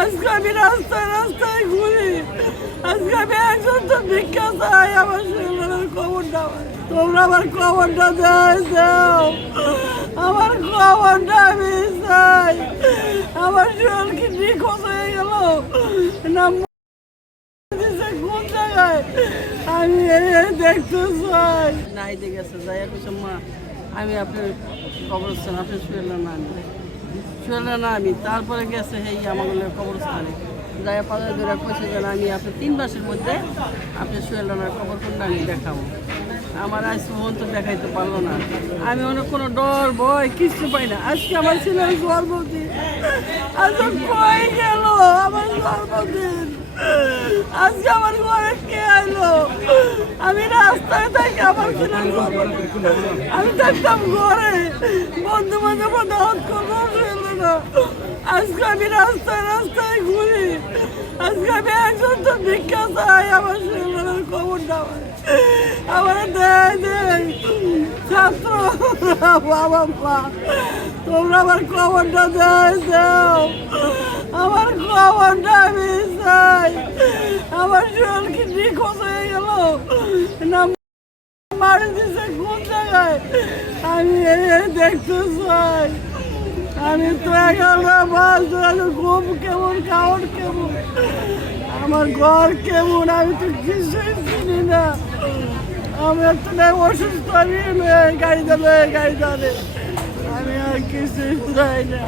আজকে আমি রাস্তায় রাস্তায় ঘুরি, আজকে আমি একজন তো ভিক্ষা চাই, আমার শরীরের খবরটা তোমরা আমার খবরটা দাও, আমার খবরটা আমি চাই। আমার শরীর কি নিখোঁজ হয়ে গেল না কোন জায়গায়, আমি দেখতে চাই। নাইতে গেছে যাই কিছু মা, আমি আপনার কবরস্থান আপনি শুয়েলেন না, আমি শুয়েলেন না আমি। তারপরে গেছে এই আমাদের কবরস্থানে যাই পাতা ধরে কইছে যে আমি আপনি 3 মাসের মধ্যে আপনি শুয়েলেন খবর কোনটা আমি দেখাবো। আমার আজ পর্যন্ত দেখাইতে পারলো না। আমি অনেক কোনো ডর ভয় কিচ্ছু পাই না। আজকে আমার ছেলের জন্মদিন, আজকে কই গেল আমার জন্মদিন, আজকে আমার ঘরে কে আইলো? আমি রাস্তায় থাকি, আমার ছেলের জন্মদিন আমি থাকতাম ঘরে, বন্ধু বান্ধব দাওয়াত করবো না। আজকে আমি রাস্তায় রাস্তায় ঘুরি, আজকে আমি একজন তো ভিক্ষা চাই, আমার শরীরের খবরটা আমার দেয় ছাত্র বাবা মা, তোমরা আমার খবরটা দাও, আমার খবরটা আমি চাই। আমার শরীর কি নিখোঁজ হয়ে গেল না মারি দিছে কোন জায়গায়, আমি দেখতে চাই। আমি তো 11টা মাস ধরে ঘুম কেমন, খাওয়ার কেমন, আমার ঘর কেমন, আমি তো কিছুই চিনি না। আমি একটা অসুস্থ, আমি গাড়ি ধরে আমি আর কিছুই চাই না।